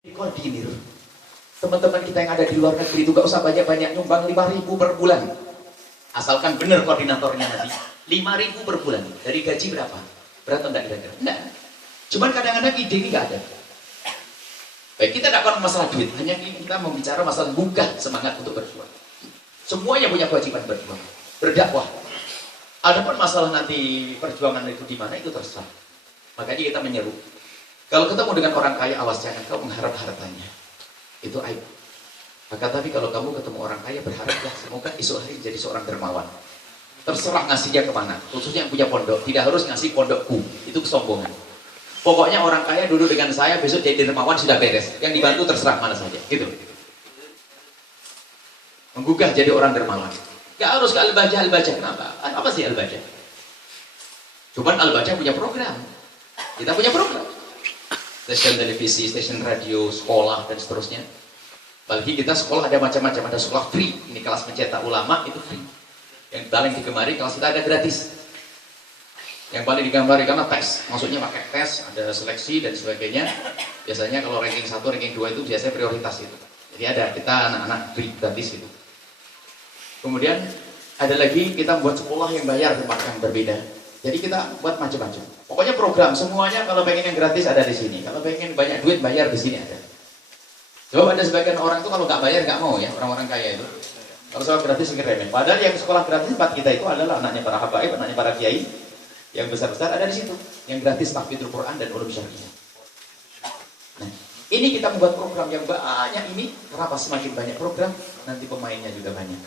Koordinir. Teman-teman kita yang ada di luar negeri itu gak usah banyak-banyak nyumbang 5.000 per bulan. Asalkan benar koordinatornya nanti. 5.000 per bulan. Dari gaji berapa? Berat enggak kira-kira? Enggak. Cuman kadang-kadang ide ini gak ada. Baik, kita tidak akan masalah duit. Hanya kita membicara masalah gugah semangat untuk berjuang. Semuanya punya kewajiban berjuang. Berdakwah. Adapun masalah nanti perjuangan itu di mana itu terserah. Makanya kita menyeru. Kalau ketemu dengan orang kaya, awas jangan kau mengharap hartanya. Itu aib. Maka tapi kalau kamu ketemu orang kaya, berharaplah semoga esok hari jadi seorang dermawan. Terserah ngasihnya kemana. Khususnya yang punya pondok. Tidak harus ngasih pondokku. Itu kesombongan. Pokoknya orang kaya dulu dengan saya, besok jadi dermawan sudah beres. Yang dibantu terserah mana saja. Gitu. Menggugah jadi orang dermawan. Gak harus ke Al-Bajah. Kenapa? Apa sih Al-Bajah? Cuman Al-Bajah punya program. Kita punya program. Stasiun televisi, stasiun radio, sekolah, dan seterusnya. Apalagi kita sekolah ada macam-macam. Ada sekolah free. Ini kelas mencetak ulama, itu free. Yang paling digemari kelas kita ada gratis. Yang paling digambar karena tes, maksudnya pakai tes, ada seleksi dan sebagainya. Biasanya kalau ranking 1, ranking 2 itu biasanya prioritas itu. Jadi ada kita anak-anak free gratis itu. Kemudian ada lagi kita buat sekolah yang bayar tempat yang berbeda. Jadi kita buat macam-macam. Pokoknya program semuanya kalau pengen yang gratis ada di sini. Kalau pengen banyak duit bayar di sini ada. Coba ada sebagian orang itu kalau nggak bayar nggak mau ya, orang-orang kaya itu. Kalau sekolah gratis remeh. Padahal yang sekolah gratis tempat kita itu adalah anaknya para habaib, anaknya para kiai. Yang besar-besar ada di situ. Yang gratis tahfidzul Quran dan ulum syariah. Nah, ini kita membuat program yang banyak ini. Kenapa semakin banyak program, nanti pemainnya juga banyak.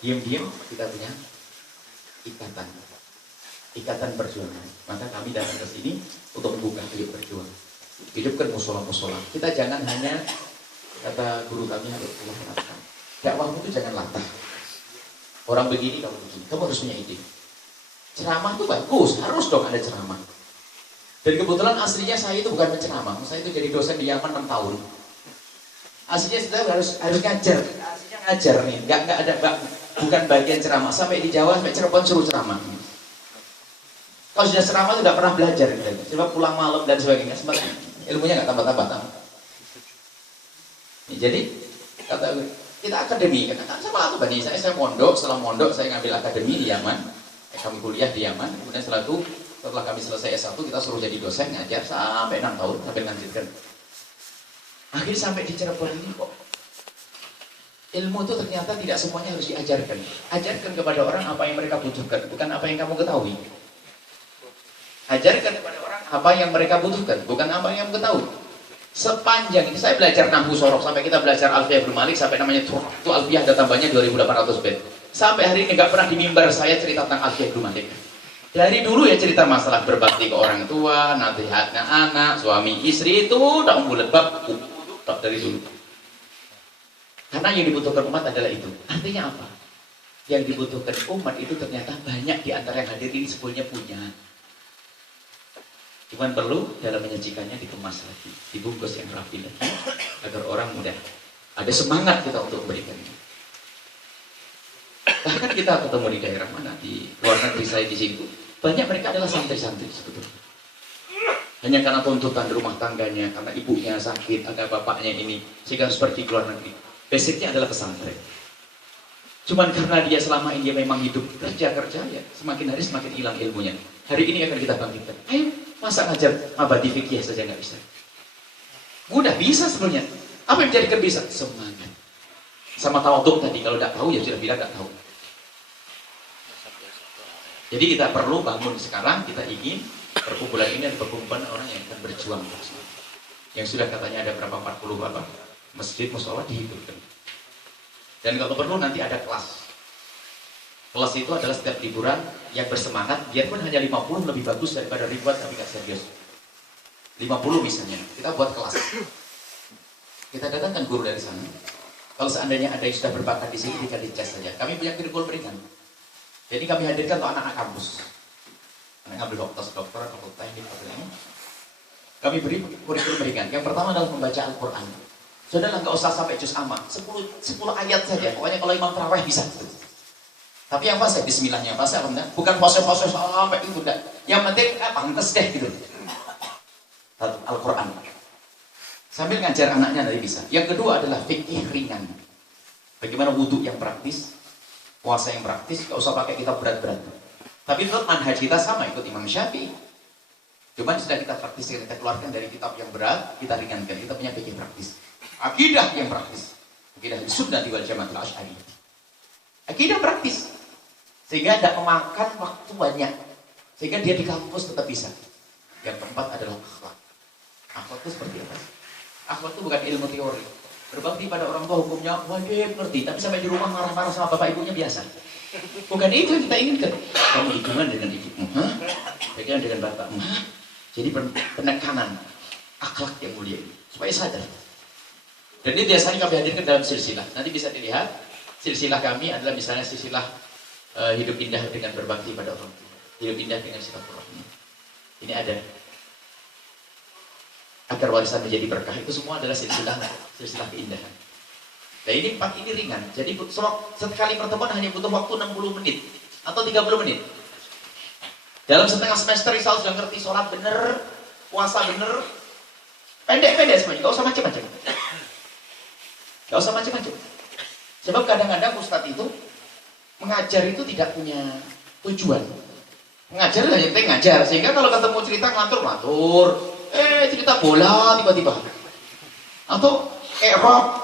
Diam-diam kita punya ikatan perjuangan. Maka kami datang ke sini untuk membuka hidup berjuang. Hidupkan musola-musola. Kita jangan hanya, kata guru kami harus mengatakan, dakwahmu itu jangan latah. Orang begini, kamu begini. Kamu harus punya ide. Ceramah itu bagus, harus dong ada ceramah. Dan kebetulan aslinya saya itu bukan penceramah. Saya itu jadi dosen di Yaman 6 tahun. Aslinya saya harus ngajar. Aslinya ngajar nih, nggak ada bukan bagian ceramah. Sampai di Jawa, sampai Cirebon suruh ceramah. Kalau sudah ceramah itu tidak pernah belajar. Coba pulang malam dan sebagainya, ilmunya nggak tambah-tambah. Jadi kata kita akademi, kan sama aku bani saya mondok, setelah mondok saya ngambil akademi di Yaman. Kami kuliah di Yaman, kemudian setelah kami selesai S1 kita suruh jadi dosen ngajar sampai 6 tahun sampai lanjutkan. Akhirnya sampai di Cirebon ini kok ilmu itu ternyata tidak semuanya harus diajarkan. Ajarkan kepada orang apa yang mereka butuhkan, bukan apa yang kamu ketahui. Ajarkan kepada orang apa yang mereka butuhkan, bukan apa yang kamu ketahui. Sepanjang ini saya belajar nahwu sorok sampai kita belajar alfiyah Ibnu Malik sampai namanya itu alfiyah ada tambahnya 2.800 bait. Sampai hari ini nggak pernah di mimbar saya cerita tentang alfiyah Ibnu Malik. Dari dulu ya cerita masalah berbakti ke orang tua, nasihatnya anak, suami, istri itu tak bulat bab dari dulu. Karena yang dibutuhkan umat adalah itu. Artinya apa? Yang dibutuhkan umat itu ternyata banyak di antara yang hadir ini sebetulnya punya. Cuman perlu dalam menyajikannya dikemas lagi, dibungkus yang rapi lagi, agar orang mudah ada semangat kita untuk memberikannya. Bahkan kita ketemu di daerah mana, di luar negeri saya di situ, banyak mereka adalah santri-santri sebetulnya. Hanya karena tuntutan rumah tangganya, karena ibunya sakit, ada bapaknya ini, sehingga harus pergi ke luar negeri. Basicnya adalah pesantren. Cuman karena dia selama ini dia memang hidup kerja ya, semakin hari semakin hilang ilmunya. Hari ini akan kita bangkitkan. Ayo, masa ngajar abadi fikih saja nggak bisa? Mudah bisa sebenarnya. Apa yang menjadikan bisa? Semangat. Sama tawaduk tadi, kalau tidak tahu ya sudah bilang tidak tahu. Jadi kita perlu bangun sekarang, kita ingin perkumpulan ini adalah perkumpulan orang yang akan berjuang. Yang sudah katanya ada berapa 40 apa masjid mushola dihidupkan. Dan kalau perlu nanti ada kelas. Kelas itu adalah setiap liburan yang bersemangat, biarpun hanya 50 lebih bagus daripada ribuan tapi nggak serius. 50 misalnya, kita buat kelas. Kita datangkan guru dari sana. Kalau seandainya ada yang sudah berbakat di sini, kita dicas saja. Kami punya kurikulum ringan. Jadi kami hadirkan untuk anak-anak kampus. Anak ngambil dokter, fakultas teknik, fakultas ini. Kami beri kurikulum ringan. Yang pertama adalah membaca Al-Quran. Saudara nggak usah sampai juz amma, 10 ayat saja. Pokoknya kalau imam tarawih bisa. Tapi yang fase bismillahnya, fase alhamdulillah, bukan fase-fase sampai itu enggak. Yang penting pantas deh gitu. Al-Quran. Sambil ngajar anaknya nanti bisa. Yang kedua adalah fikih ringan. Bagaimana wudhu yang praktis, puasa yang praktis, gak usah pakai kitab berat-berat. Tapi tetap manhaj kita sama, ikut Imam Syafi'i. Cuman sudah kita praktis, kita keluarkan dari kitab yang berat, kita ringankan. Kita punya fikih praktis. Akidah yang praktis. Akidah sunnah wal jamaah Asy'ari. Akidah praktis. Sehingga tidak memakan waktu banyak. Sehingga dia di kampus tetap bisa. Yang keempat adalah akhlak. Akhlak itu seperti apa? Akhlak itu bukan ilmu teori. Berbakti pada orang tua hukumnya wajib ngerti, tapi sampai di rumah marah-marah sama bapak ibunya biasa. Bukan itu yang kita inginkan. Kamu hubungan dengan ibumu, bagaimana dengan bapakmu? Jadi penekanan akhlak yang mulia ini supaya sadar. Dan ini biasanya kami hadirkan dalam silsilah. Nanti bisa dilihat silsilah kami adalah misalnya silsilah hidup indah dengan berbakti pada orang tua, hidup indah dengan silaturahmi. Ini ada. Agar warisan menjadi berkah, itu semua adalah silsilah keindahan. Nah ini 4 ini ringan. Jadi sekali pertemuan hanya butuh waktu 60 menit atau 30 menit. Dalam setengah semester Isal sudah ngerti sholat bener, puasa bener, pendek-pendek semuanya, gak usah macam-macam. Gak usah macam-macam. Sebab kadang-kadang Ustadz itu mengajar itu tidak punya tujuan. Mengajar hanya penting ngajar, sehingga kalau ketemu cerita ngatur-ngatur. Cerita bola tiba-tiba atau i'rab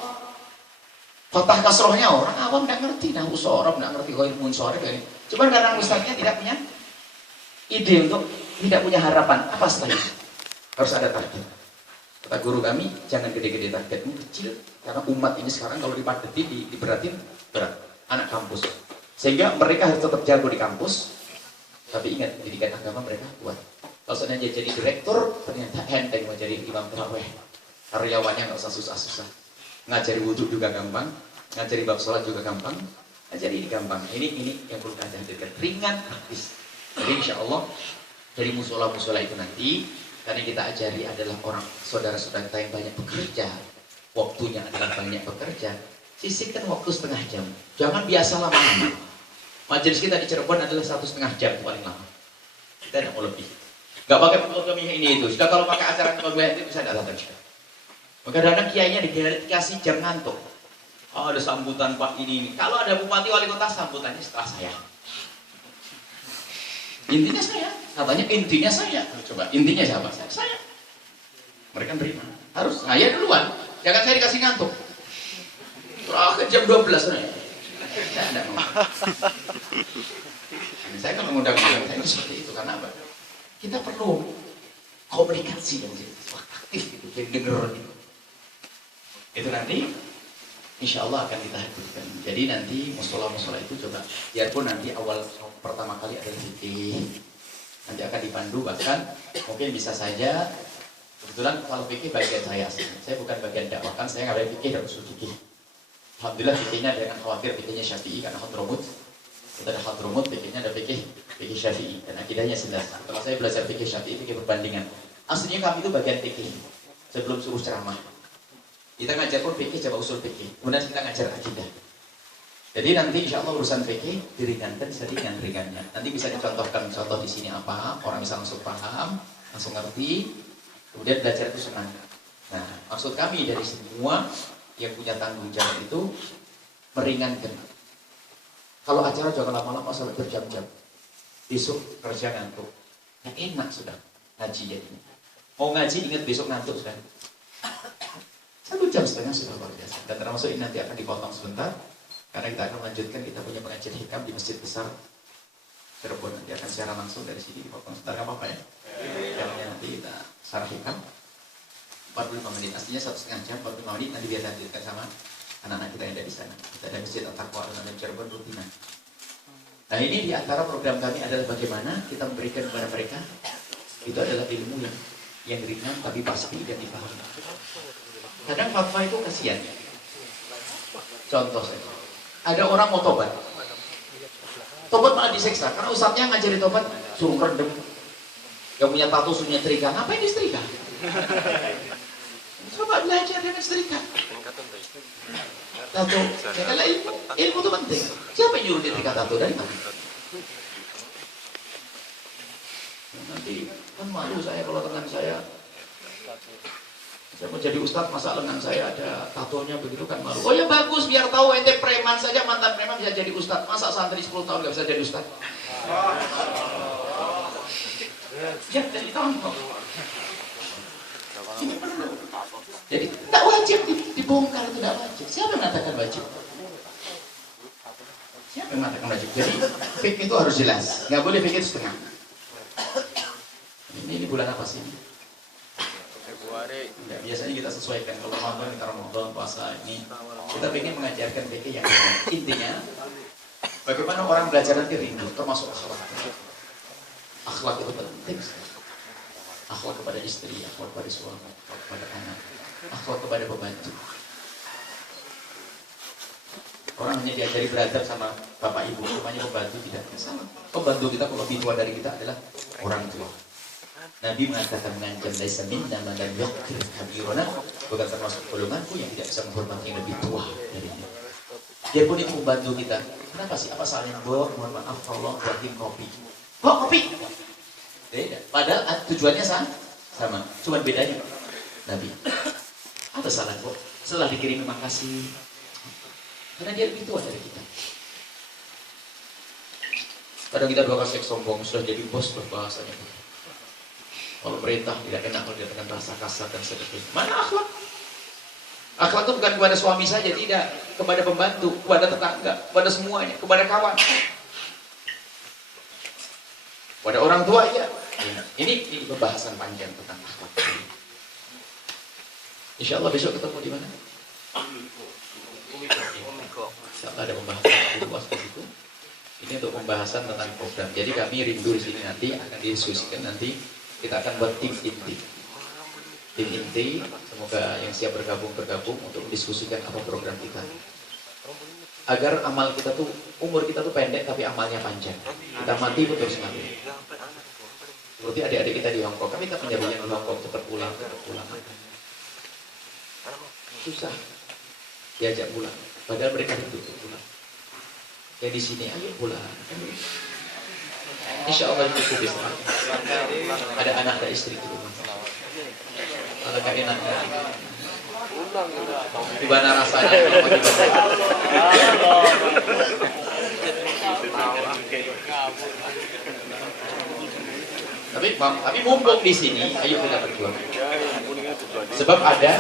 fatah kasrohnya orang awam tidak ngerti, nahu sorob tidak ngerti, ghair munsorib ini. Cuma karena ustaznya tidak punya ide, untuk tidak punya harapan apa setelah itu. Harus ada target. Kata guru kami, jangan gede-gede targetmu, kecil, karena umat ini sekarang kalau dipadetin, diberatin berat, anak kampus, sehingga mereka harus tetap jago di kampus, tapi ingat pendidikan agama mereka kuat. Kalau seandainya jadi direktur, ternyata enteng mau jadi imam tarawih. Karyawannya nggak usah susah-susah. Ngajari wudhu juga gampang, ngajari bab sholat juga gampang, ngajari ini gampang. Ini yang perlu kita hadirkan, ringan, praktis. Jadi insya Allah dari musola-musola itu nanti, karena kita ajari adalah orang saudara-saudara kita yang banyak bekerja, waktunya adalah banyak bekerja. Sisihkan waktu setengah jam. Jangan biasa lama-lama. Majelis kita di Cirebon adalah 1,5 jam paling lama. Kita tidak mau lebih. Gak pakai kami ini itu. Sudah kalau pakai acara keluarga itu bisa datang juga. Maka kadang kiainya dikasih jam ngantuk. Oh, ada sambutan Pak ini. Kalau ada bupati wali kota sambutannya setelah saya. Intinya saya. Katanya intinya saya. Coba intinya siapa? Saya. Mereka terima. Harus saya duluan. Jangan saya dikasih ngantuk. Terakhir jam 12 saya. Saya tidak mau. Saya kan mengundang saya itu seperti itu karena apa? Kita perlu komunikasi yang aktif gitu, jadi denger gitu. Itu nanti insya Allah akan kita hadirkan. Jadi nanti musola-musola itu coba, biarpun nanti awal pertama kali ada fikih, nanti akan dipandu, bahkan mungkin bisa saja kebetulan kalau fikih bagian saya bukan bagian dakwah, kan saya nggak ada fikih dan usul fikih. Alhamdulillah fikihnya dengan khawatir fikihnya Syafi'i karena Hadramut. Kita ada Hadramut, fikihnya ada fikih Syafi'i dan akidahnya jelas. Kalau saya belajar fikih Syafi'i, fikih perbandingan. Aslinya kami itu bagian fikih. Sebelum suruh ceramah, kita ngajar pun fikih, coba usul fikih. Kemudian kita ngajar akidah. Jadi nanti insya Allah urusan fikih diringankan seringan-ringannya. Nanti bisa dicontohkan contoh di sini apa, orang bisa langsung paham, langsung ngerti. Kemudian belajar itu senang. Nah, maksud kami dari semua yang punya tanggung jawab itu meringankan. Kalau acara jangan lama-lama sampai berjam-jam. Besok kerja ngantuk. Ya enak sudah ngaji jadinya. Mau ngaji ingat besok ngantuk sudah. 1,5 jam sudah luar biasa. Dan termasuk ini nanti akan dipotong sebentar. Karena kita akan melanjutkan, kita punya pengajian hikam di Masjid Besar Cirebon. Nanti akan secara langsung dari sini dipotong sebentar. Gak apa-apa ya? Jamnya nanti kita sarah hikam 45 menit. Aslinya 1,5 jam, 45 menit. Nanti biar lanjutkan sama anak-anak kita yang ada di sana. Kita ada Masjid At-Taqwa dan Cirebon rutinan. Nah ini di antara program kami adalah bagaimana kita memberikan kepada mereka itu adalah ilmu yang ringan tapi pasti dan dipahami. Kadang fatwa itu kasihan. Contoh saja, ada orang mau tobat malah diseksa karena ustadznya ngajarin tobat suruh rendem. Yang punya tato suruh nyetrika, ngapain disetrika? Coba belajar dengan setrika. Tato, karena ilmu itu penting. Siapa yang nyuruh nyetrika tato? Dari mana? Nanti kan malu saya kalau tangan saya Saya mau jadi ustadz, masa lengan saya ada tatonya begitu kan malu. Oh ya bagus, biar tahu ente preman saja, mantan preman bisa jadi ustadz. Masa santri 10 tahun gak bisa jadi ustadz? Ya, jadi contoh. Ini perlu. Jadi tidak wajib dibongkar, itu tidak wajib. Siapa yang mengatakan wajib? Siapa yang mengatakan wajib? Jadi fikih itu harus jelas, nggak boleh fikih setengah. Ini bulan apa sih? Februari. Ya, biasanya kita sesuaikan kalau Ramadan kita Ramadan puasa ini. Kita ingin mengajarkan fikih yang benar. Intinya, bagaimana orang belajar nanti rindu, termasuk akhlak. Akhlak itu penting. Akhlak kepada istri, akhlak kepada suami, akhlak kepada anak, akhlak kepada pembantu. Orang hanya diajari beradab sama bapak ibu, namanya pembantu tidak sama. Pembantu kita kalau lebih tua dari kita adalah orang tua. Nabi mengatakan mengancam laisa minna man lam yuqir kabirana, bukan termasuk golonganku yang tidak bisa menghormati yang lebih tua darinya. Dia pun itu membantu kita. Kenapa sih? Apa salahnya? Mohon maaf kalau buatin kopi. Kok kopi? Beda. Padahal tujuannya sama. Cuma bedanya Nabi. Apa salah kok? Setelah dikirim makasih. Karena dia lebih tua dari kita. Kadang kita dua kasih sombong, sudah jadi bos berbahasanya. Kalau perintah tidak enak, kalau dia dengan bahasa kasar dan seterusnya. Mana akhlak? Akhlak itu bukan kepada suami saja, tidak. Kepada pembantu, kepada tetangga, kepada semuanya, kepada kawan. Kepada orang tua, ya. Ini pembahasan panjang tentang akhlak. Insya Allah besok ketemu di mana? Insya Allah ada pembahasan lebih luas di situ. Ini untuk pembahasan tentang program. Jadi kami rindu di sini nanti akan didiskusikan nanti. Kita akan buat tim inti. Tim inti, semoga yang siap bergabung untuk mendiskusikan apa program kita. Agar amal kita tuh, umur kita tuh pendek tapi amalnya panjang. Kita mati pun terus mati. Seperti adik-adik kita di Hongkong, kami tak menyebutnya di Hongkong cepat pulang. Susah diajak pulang, padahal mereka hidup pulang. Kayak di sini, ayo pulang. Insya Allah cukup bisa. Ada anak, ada istri di rumah. Kalau gak enak, gimana rasanya? Tapi mumpung di sini, ayo kita berjuang. Sebab ada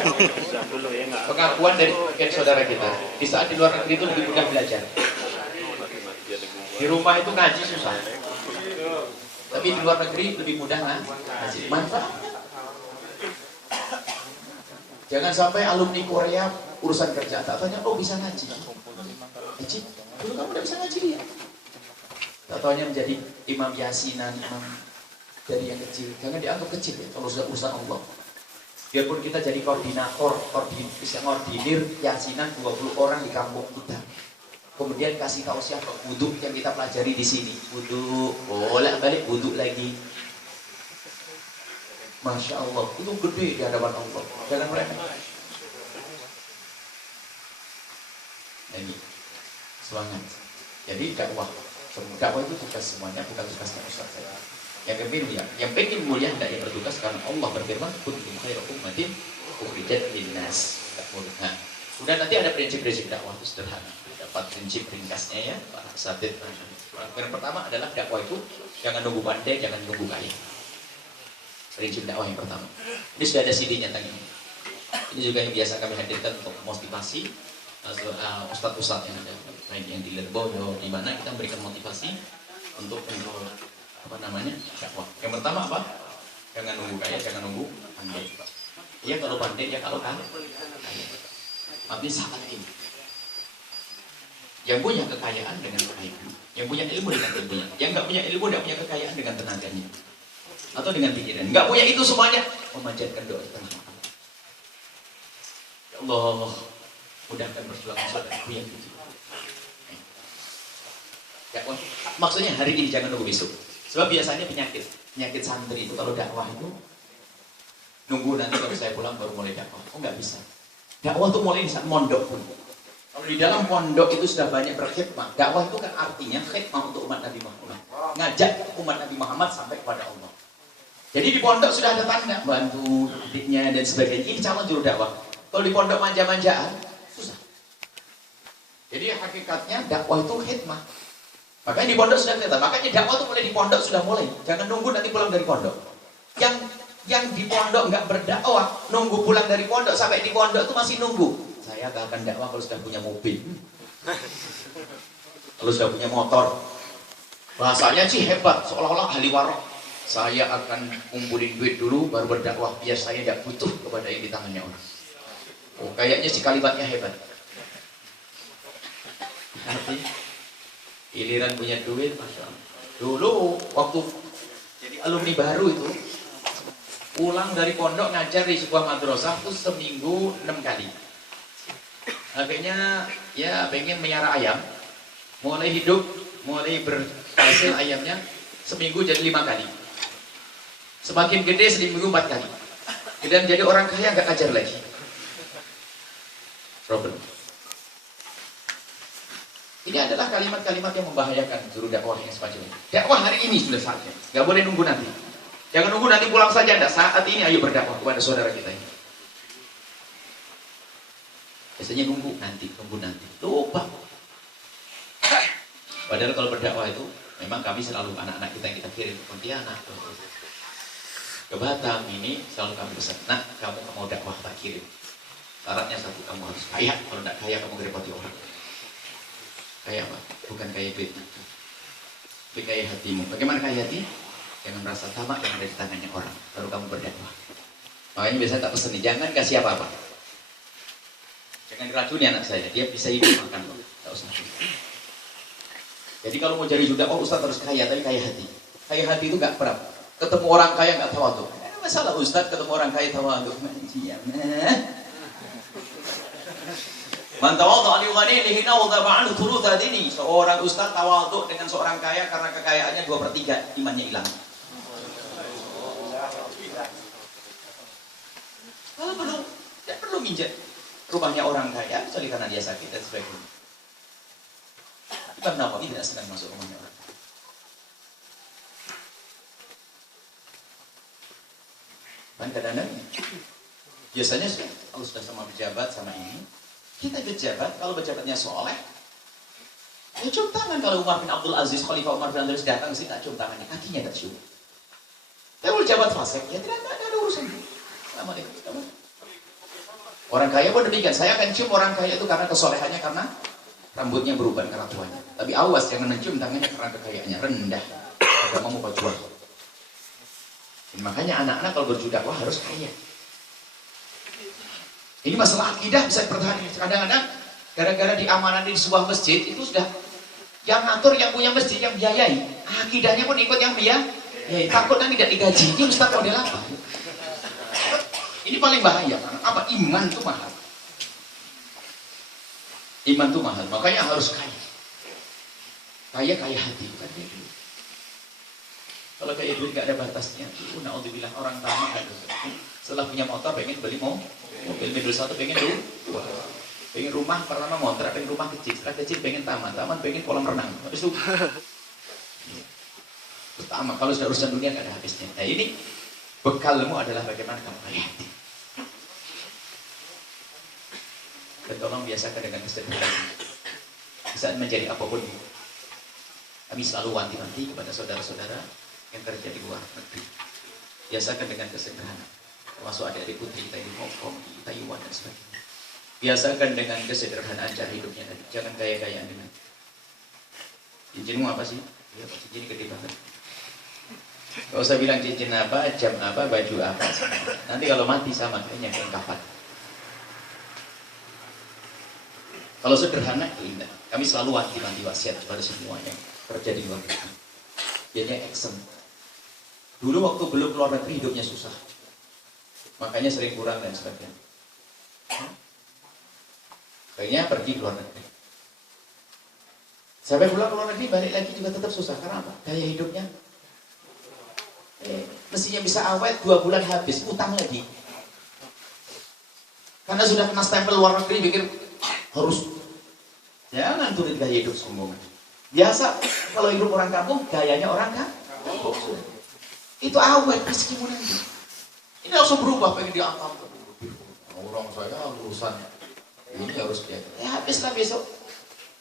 pengakuan dari saudara kita. Di saat di luar negeri itu lebih mudah belajar. Di rumah itu ngaji susah. Tapi di luar negeri lebih mudah ngaji. Manfaatnya. Jangan sampai alumni Korea urusan kerja tak tanya, oh bisa ngaji. Ngaji? Dulu kamu udah bisa ngaji ya? Tak tanya menjadi imam yasinan, imam dari yang kecil. Jangan dianggap kecil ya, kalau sudah urusan Allah. Biarpun kita jadi koordinator, bisa ngordinir yasinan 20 orang di kampung kita. Kemudian kasih tausiah ke wudhu yang kita pelajari di sini. Wudhu, bolak-balik wudhu lagi. Masya Allah, itu gede di hadapan Allah. Jangan mereka. Ini semangat. Jadi dakwah itu tugas semuanya, bukan tugasnya Ustaz saya. Yang pengen mulia hendaknya bertugas karena Allah berfirman, kuntum khairu ummatin ukhrijat linnas. Nah, udah nanti ada prinsip-prinsip dakwah itu sederhana. Dapat prinsip ringkasnya ya, para asatidz. Yang pertama adalah dakwah itu jangan nunggu pandai, jangan nunggu kaya. Prinsip dakwah yang pertama. Ini sudah ada CD-nya tentang ini. Ini juga yang biasa kami hadirkan untuk motivasi ustadz-ustadz yang ada, baik yang di Lirboyo, di mana kita memberikan motivasi untuk apa namanya dakwah. Yang pertama apa? Jangan nunggu kaya, jangan nunggu pandai. Ya kalau pandai, ya kalau kaya. Tapi saat ini, yang punya kekayaan dengan kekayaan, yang punya ilmu dengan ilmunya, yang nggak punya ilmu nggak punya kekayaan dengan tenaganya. Atau dengan pikiran, nggak punya itu semuanya, memanjatkan doa di tengah malam. Ya Allah, mudahkan perjuangan saudaraku yang itu. Ya, maksudnya hari ini jangan nunggu besok. Sebab biasanya penyakit santri itu kalau dakwah itu nunggu nanti kalau saya pulang baru mulai dakwah. Oh nggak bisa. Dakwah itu mulai di saat mondok pun. Kalau di dalam pondok itu sudah banyak berkhidmat. Dakwah itu kan artinya khidmah untuk umat Nabi Muhammad. Ngajak umat Nabi Muhammad sampai kepada Allah. Jadi di pondok sudah ada tanda bantu adiknya dan sebagainya. Ini calon juru dakwah. Kalau di pondok manja-manjaan susah. Jadi hakikatnya dakwah itu khidmah. Makanya di pondok sudah kelihatan. Makanya dakwah itu mulai di pondok sudah mulai. Jangan nunggu nanti pulang dari pondok. Yang di pondok nggak berdakwah, nunggu pulang dari pondok sampai di pondok itu masih nunggu. Saya akan dakwah kalau sudah punya mobil, kalau sudah punya motor. Bahasanya sih hebat, seolah-olah ahli warok. Saya akan kumpulin duit dulu baru berdakwah, biar saya tidak butuh kepada yang di tangannya orang. Oh, kayaknya si kalimatnya hebat. Nanti giliran punya duit, Masya Allah. Dulu waktu jadi alumni baru itu, pulang dari pondok ngajar di sebuah madrasah itu seminggu 6 kali. Akhirnya ya pengen melihara ayam, mulai hidup, mulai berhasil ayamnya, seminggu jadi 5 kali. Semakin gede seminggu 4 kali. Dan jadi orang kaya nggak ngajar lagi. Problem. Ini adalah kalimat-kalimat yang membahayakan juru dakwah yang semacam ini. Dakwah hari ini sudah saatnya, nggak boleh nunggu nanti. Jangan nunggu nanti pulang saja, enggak. Saat ini ayo berdakwah kepada saudara kita ini. Biasanya nunggu nanti. Lupa. Padahal kalau berdakwah itu, memang kami selalu anak-anak kita yang kita kirim ke Pontianak, ke Batam ini selalu kami pesan. Nah, kamu mau dakwah tak kirim. Syaratnya satu, kamu harus kaya. Kalau tidak kaya, kamu ngerepoti orang. Kaya apa? Bukan kaya duit. Tapi kaya hatimu. Bagaimana kaya hati? Jangan merasa tamak yang ada di tangannya orang. Baru kamu berdakwah. Makanya biasanya tak pesan nih, jangan kasih apa-apa. Jangan diracuni anak saya. Dia bisa hidup makan loh. Tak usah. Jadi kalau mau cari juga, oh Ustaz harus kaya, tapi kaya hati. Kaya hati itu gak berat. Ketemu orang kaya nggak tawadhu. Masalah Ustaz ketemu orang kaya tawadhu. Man tawadhu li ghaniyhi nawdha ba'al thulutha dini. Seorang ustaz tawadhu dengan seorang kaya karena kekayaannya 2/3 imannya hilang. Kalau tidak perlu minjat rumahnya orang kaya, kecuali karena dia sakit dan sebagainya. Imam Nawawi tidak sedang masuk rumahnya orang. Kadang-kadang biasanya kalau sudah sama pejabat sama ini, kita pejabat kalau pejabatnya soleh, ya cium tangan. Kalau Umar bin Abdul Aziz, Khalifah Umar bin Abdul Aziz datang sih tak cium tangannya, kakinya tak cium. Tapi kalau pejabat fasik, ya tidak ada urusan. Assalamualaikum. Orang kaya pun demikian. Saya akan cium orang kaya itu karena kesolehannya, karena rambutnya berubah karena tuanya. Tapi awas jangan mencium tangannya karena kekayaannya rendah. Agamamu kau jual. Makanya anak-anak kalau berjudakwah harus kaya. Ini masalah akidah bisa dipertahankan. Kadang-kadang gara-gara diamanati di sebuah masjid itu sudah yang ngatur yang punya masjid, yang biayai. Akidahnya pun ikut yang biayai. Takut nanti tidak digaji. Ini Ustaz model apa? Ini paling bahaya. Apa? Iman itu mahal. Iman itu mahal. Makanya harus kaya. Kaya hati, bukan kaya duit. Kalau kaya duit nggak ada batasnya, naudzubillah orang tamak ada. Setelah punya motor pengen beli mobil, middle satu pengen dua, pengen rumah pertama motor, pengen rumah kecil, setelah kecil pengen taman pengen kolam renang. Itu pertama kalau sudah urusan dunia nggak ada habisnya. Nah ini bekalmu adalah bagaimana kamu kaya hati. Dan tolong biasakan dengan kesederhanaan. Saat menjadi apapun, kami selalu wanti-wanti kepada saudara-saudara yang kerja di luar negeri. Biasakan dengan kesederhanaan. Termasuk adik-adik putri kita di Hong Kong, di Taiwan dan sebagainya. Biasakan dengan kesederhanaan cara hidupnya tadi. Jangan gaya-gayaan dengan. Cincinmu apa sih? Ya, cincin gede banget. Gak usah bilang cincin apa, jam apa, baju apa. Nanti kalau mati sama kayaknya kelengkapan. Kalau sederhana itu indah. Kami selalu wanti-wanti wasiat kepada semua yang kerja di luar negeri. Biasanya action. Dulu waktu belum keluar negeri hidupnya susah. Makanya sering kurang dan sebagainya. Akhirnya pergi keluar negeri. Sampai pulang keluar negeri balik lagi juga tetap susah. Karena apa? Gaya hidupnya mestinya bisa awet 2 bulan habis, utang lagi. Karena sudah kena stempel luar negeri, pikir harus jangan tulis gaya hidup sombong. Biasa kalau hidup orang kampung, gayanya orang kampung. Itu awet meskipun itu. Ini langsung berubah, pengen diangkat. Orang saya lulusan ini harus dia. Habis lah besok.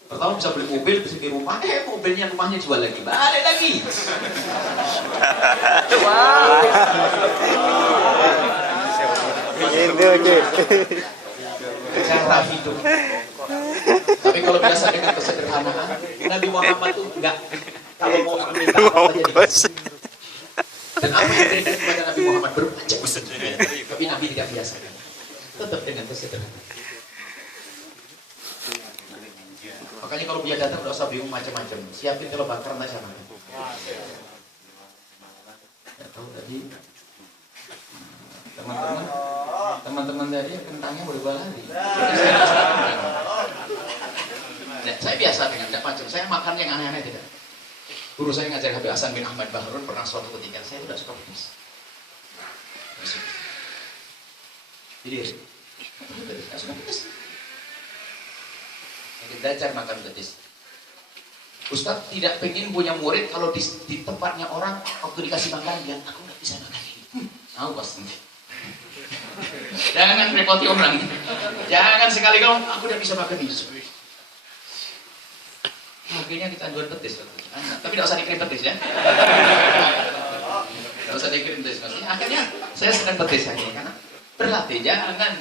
Pertama bisa beli mobil, bisa di rumah. Rumahnya jual lagi, balik lagi. Wah. Ini oke. Cara hidup. Tapi kalau biasa dengan kesederhanaan, Nabi Muhammad tuh enggak. Kalau mau minta apa aja. Dan apa yang terjadi kepada Nabi Muhammad bermacam-macam. Tapi Nabi tidak biasa. Tetap dengan kesederhanaan. Makanya kalau dia datang udah usah bingung macam-macam. Siapin kalau bakar aja makan. Ya tahu tadi teman-teman tadi kentangnya boleh lari. Nah, saya biasa dengan tidak macam. Saya makan yang aneh-aneh tidak. Guru saya ngajar Habib Hasan bin Ahmad Bahrun pernah suatu ketika saya tidak suka pedas. Jadi, tidak suka pedas. Nanti belajar makan pedas. Ustadz tidak pengen punya murid kalau di tempatnya orang waktu dikasih makan dia, aku nggak bisa makan ini. Awas nanti. Jangan repoti orang. Jangan sekali kau aku tidak bisa makan ini. Akhirnya kita jual petis, tapi tidak usah dikirim petis ya. Tidak usah dikirim petis. Akhirnya saya sedang petis akhirnya karena berlatih, jangan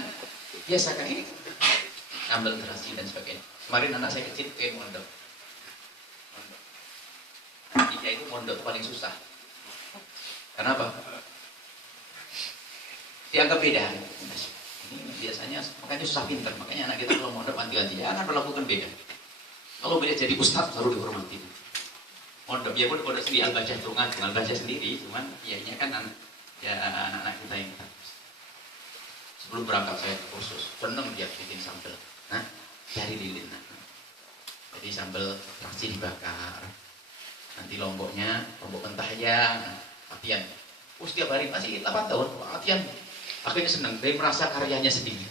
biasakan ini ngambil terasi dan sebagainya. Kemarin anak saya kecil kayak mondok. Dia itu mondok paling susah. Kenapa? Dianggap beda. Ini biasanya makanya susah pinter. Makanya anak kita kalau mondok ganti-ganti jangan berlakukan beda. Kalau beliau jadi ustadz baru dihormati. Mondok ya pun pondok sendiri al-baca tungan, al-baca sendiri, cuman ya ini kan anak-anak kita yang sebelum berangkat saya kursus, seneng dia bikin sambal. Nah, dari lilin. Jadi sambal terasi dibakar. Nanti lombok mentah aja, latihan. Setiap hari masih 8 tahun latihan. Akhirnya seneng, dia merasa karyanya sendiri.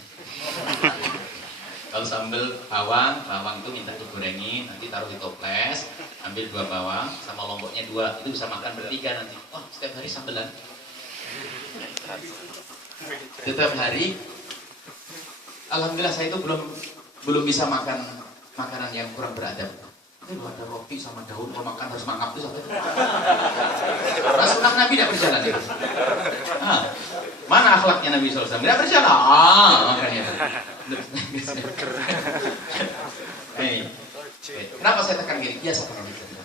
Kalau sambal bawang itu minta digorengin, nanti taruh di toples, ambil 2 bawang, sama lomboknya 2, itu bisa makan bertiga nanti. Wah, setiap hari sambelan. Setiap hari, alhamdulillah saya itu belum bisa makan makanan yang kurang beradab. Itu ada roti sama daun, kalau makan harus mangap itu sampai. Karena sunnah Nabi tidak berjalan ya. Mana akhlaknya Nabi SAW? Tidak berjalan. Makanya. Kenapa saya tekan gini? Biasa tekan gini.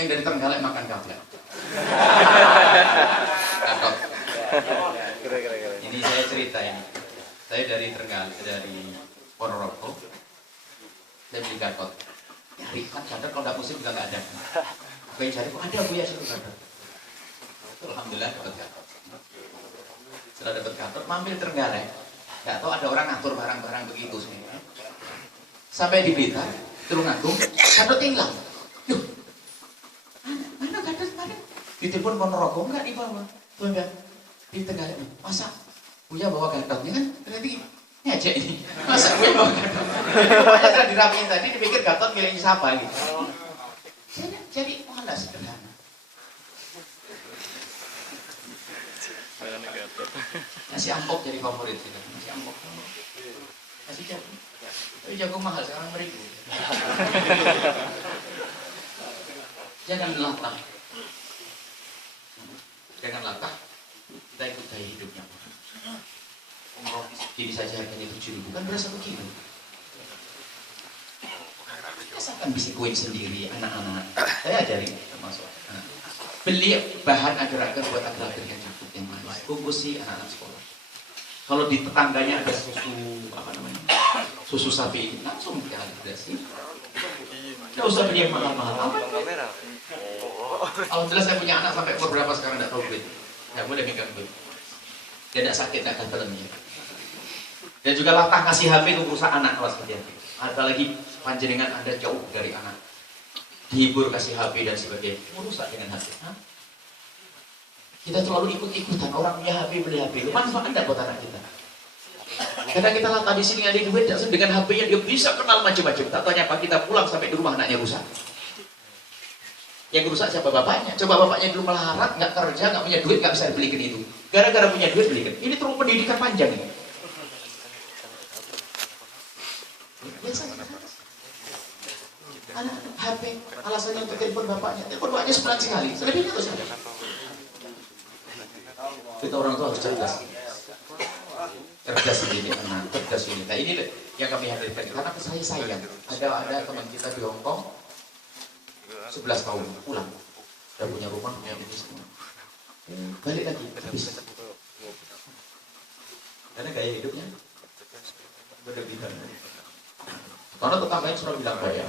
Yang dari Trenggalek makan gaplek. Kakak. Ini saya cerita ini. Saya dari Trenggalek, dari Ponorogo. Saya beli gatot. Nyari kan gadot kalau nggak musim juga nggak ada. Aku yang cari kok ada Bu ya situ gadot. Alhamdulillah dapat gatot. Setelah dapat gatot, mampir Trenggalek. Nggak tahu ada orang ngatur barang-barang begitu sebenarnya. Sampai di Blitar, Tulungagung, gadot hilang. Duh, mana gadot mana? Ditelepon Ponorogo nggak dibawa. Tuh enggak di Trenggalek. Masa Buya bawa gadotnya kan? Ternyata ngejek ini. Masa Buya bawa gadot? Pokoknya sudah dirapiin tadi, dipikir gatot miliknya siapa gitu. Jadi malah sederhana. Nasi ampok jadi favorit kita. Nasi ampok. Nasi jagung. Tapi jagung mahal sekarang 1.000. Jangan latah. Jangan latah. Kita ikut gaya hidupnya. Roti jadi saja harganya 7.000 kan berasa begitu. Biasakan biskuit sendiri anak-anak. Saya ajarin termasuk. Beli bahan agar-agar buat agar-agar yang cukup yang manis. Bungkusi anak-anak sekolah. Kalau di tetangganya ada susu sapi, langsung kita agresi. Tidak usah beli yang mahal-mahal. Alhamdulillah saya punya anak sampai umur berapa sekarang tidak tahu duit. Tidak boleh megang duit. Dia tidak sakit, tidak gatalnya. Dan juga latah kasih HP untuk rusak anak kalau seperti itu. Apalagi panjenengan Anda jauh dari anak. Dihibur kasih HP dan sebagainya. Merusak dengan HP. Kita terlalu ikut-ikutan orang punya HP beli HP. Manfaat enggak buat anak kita? Kadang kita latah di sini ada duit dengan HP-nya dia bisa kenal macam-macam. Tak tanya apa kita pulang sampai di rumah anaknya rusak. Yang rusak siapa? Bapaknya. Coba bapaknya dulu melarat, nggak kerja, nggak punya duit, nggak bisa belikan itu. Gara-gara punya duit belikan. Ini terus pendidikan panjang ini. Biasa. Anak HP, alasannya untuk telepon bapaknya. Telepon bapaknya sebulan sekali. Selebihnya itu saja. Kita orang tua harus cerdas. Cerdas ini anak, cerdas ini. Nah ini yang kami hadirkan. Karena saya sayang. Ada teman kita di Hongkong 11 tahun pulang. Udah punya rumah, punya ini semua. Balik lagi, habis. Karena gaya hidupnya berlebihan. Karena tetangganya selalu bilang kaya.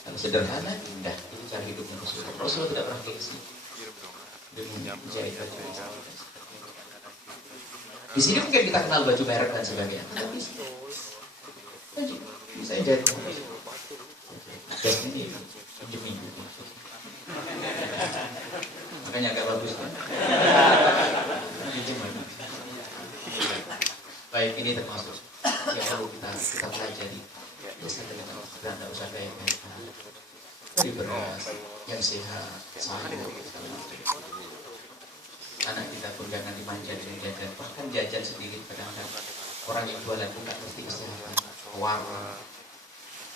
Kalau sederhana, indah. Itu cara hidupnya Rasulullah. Rasulullah tidak pernah gengsi. Di sini mungkin kita kenal baju merek dan sebagainya. Bisa jahit. Jas ini pinjem minggu. Makanya agak bagus kan? Baik, ini termasuk yang perlu kita pelajari. Tidak usah kayak dari beras yang sehat, sayur. Anak kita pun jangan dimanja dengan jajan, bahkan jajan sendiri kadang-kadang orang yang jualan bukan mesti kesehatan, warna,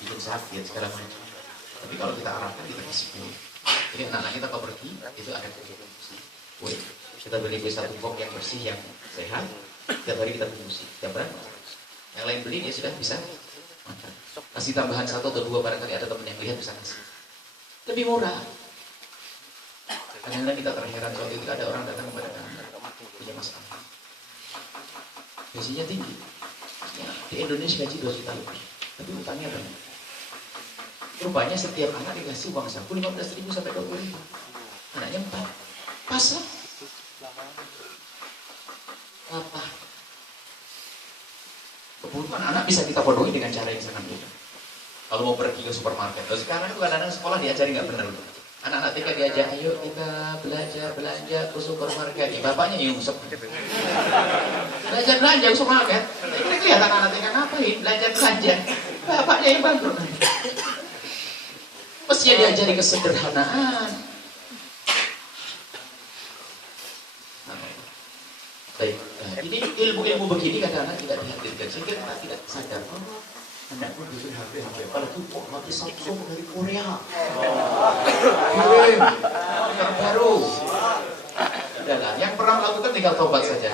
bikin sakit segala macam. Tapi kalau kita arahkan kita kasih dulu. Jadi anak-anak kita kalau pergi itu ada kegiatan bersih. Kita beli satu box yang bersih yang sehat. Tiap hari kita fungsi. Tiap berapa? Yang lain beli dia sudah bisa makan. Kasih tambahan 1 atau 2 barangkali ada teman yang lihat bisa kasih. Lebih murah. Kadang-kadang kita terheran suatu itu ada orang datang kepada kami punya masalah. Gajinya tinggi. Ya, di Indonesia gaji 2 juta lebih. Tapi utangnya banyak. Rupanya setiap anak dikasih uang saku 15.000 sampai 20.000. Anaknya 4. Pasrah. Apa? Kebutuhan anak bisa kita bodohi dengan cara yang sangat mudah. Kalau mau pergi ke supermarket. Terus sekarang itu kadang-kadang sekolah diajari nggak benar. Anak-anak TK diajak, ayo kita belanja ke supermarket. Ya, bapaknya nyungsep. Belanja ke supermarket. Ini kelihatan anak TK ngapain? Belanja. Bapaknya yang bangkrut. Mestinya diajari kesederhanaan. Baik. Ini ilmu-ilmu begini kadang-kadang tidak dihadirkan. Sehingga kita tidak sadar. Anak pun bikin HP, apalagi kok mati Samsung dari Korea. Terbaru. Udahlah, yang pernah melakukan tinggal tobat saja.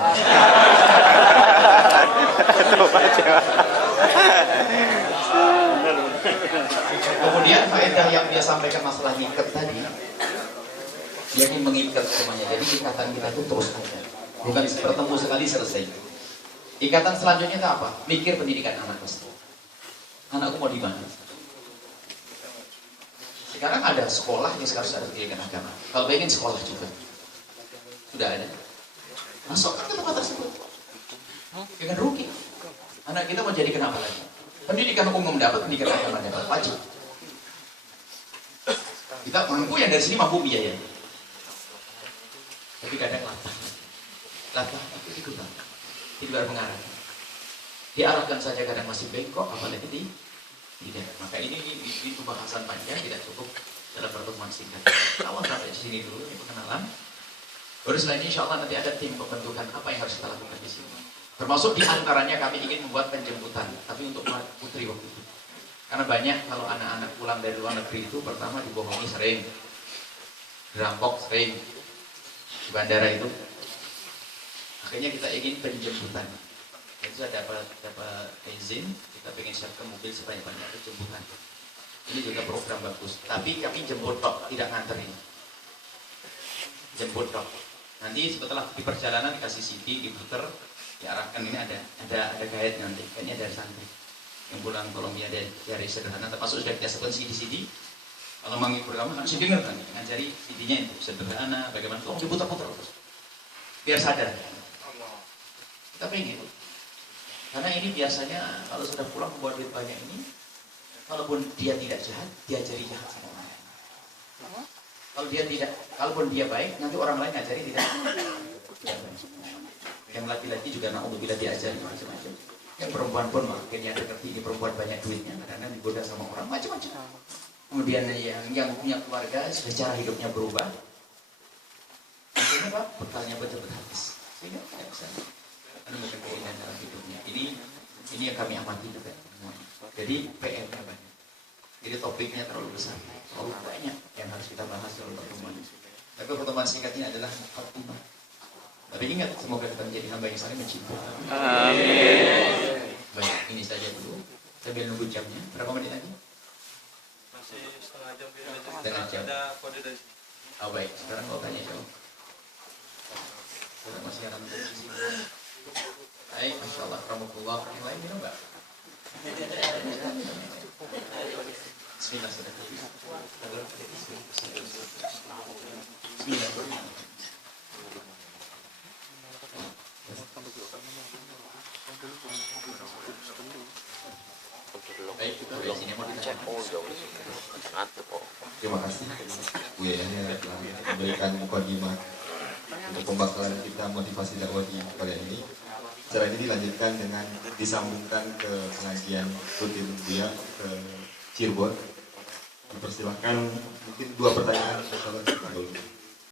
Kemudian faedah yang dia sampaikan masalah ngikat tadi, dia ingin mengikat semuanya. Jadi ikatan kita itu terus ada. Bukan bertemu sekali selesai. Ikatan selanjutnya itu apa? Mikir pendidikan anak pasti. Anakku mau di mana? Sekarang ada sekolah yang sekarang ada pendidikan agama. Kalau pengen sekolah juga, sudah ada. Masukkan ke tempat tersebut. Jangan rugi. Anak kita mau jadi kenapa lagi? Pendidikan umum dapat, pendidikan agama dapat, wajib. Kita mampu yang dari sini mampu biaya. Tapi kadang latah itu ikutan. Di luar pengarah. Diarahkan saja kadang masih bengkok, apalagi tidak. Maka ini pembahasan panjang tidak cukup dalam pertemuan singkat. Awal sampai di sini dulu ini perkenalan. Baru selanjutnya insya Allah nanti ada tim pembentukan apa yang harus kita lakukan di sini. Termasuk diantaranya kami ingin membuat penjemputan, tapi untuk putri waktu itu. Karena banyak kalau anak-anak pulang dari luar negeri itu pertama dibohongi sering, dirampok sering di bandara itu. Akhirnya kita ingin penjemputan. Itu dapat izin, kita pengen siapkan mobil sebanyak-banyaknya jemputan. Ini juga program bagus. Tapi kami jemput tok, tidak nganterin. Jemput tok. Nanti setelah di perjalanan dikasih CD, diputer, diarahkan ini ada guide nanti. Kayaknya dari santri yang pulang Kolombia dari sederhana, termasuk sudah kita siapkan CD. Kalau menghibur kamu harus dengar kan, ngajari CD-nya itu sederhana, bagaimana tolong diputar-putar terus, biar sadar. Kita pengen. Karena ini biasanya kalau sudah pulang membuat duit banyak ini, kalaupun dia tidak jahat, diajari jahat sama orang lain. Kalaupun dia baik, nanti orang lain ngajari tidak baik. Yang laki-laki juga naudzubillah diajari macam-macam. Yang perempuan pun akhirnya ngerti ini perempuan banyak duitnya, karena digoda sama orang macam-macam. kemudian yang punya keluarga sudah cara hidupnya berubah, akhirnya apa? Bekalnya betul-betul habis, sehingga tidak bisa menemukan keinginan dalam hidupnya. Ini yang kami amati juga. Jadi PR-nya banyak. Jadi topiknya terlalu besar, terlalu banyak yang harus kita bahas dalam pertemuan. Tapi pertemuan singkat ini adalah mukadimah. Tapi ingat, semoga kita menjadi hamba yang saling mencintai. Amin. Baik, ini saja dulu. Sambil nunggu jamnya. Berapa menit lagi? Masih setengah jam. Setengah jam. Ada kode dari sini. Oh baik, sekarang mau tanya jawab. Sudah masih ada dari sini. Baik, Masya Allah, Rahmatullah. Yang lain minum nggak? Bismillah, sudah. Bismillah. Baik, dari sini mau dicek. Terima kasih Bu Yaya telah memberikan mukadimah untuk pembakalan kita motivasi dakwah di Korea ini. Secara ini dilanjutkan dengan disambungkan ke pengajian rutin dia ke Cirebon. Dipersilahkan mungkin 2 pertanyaan.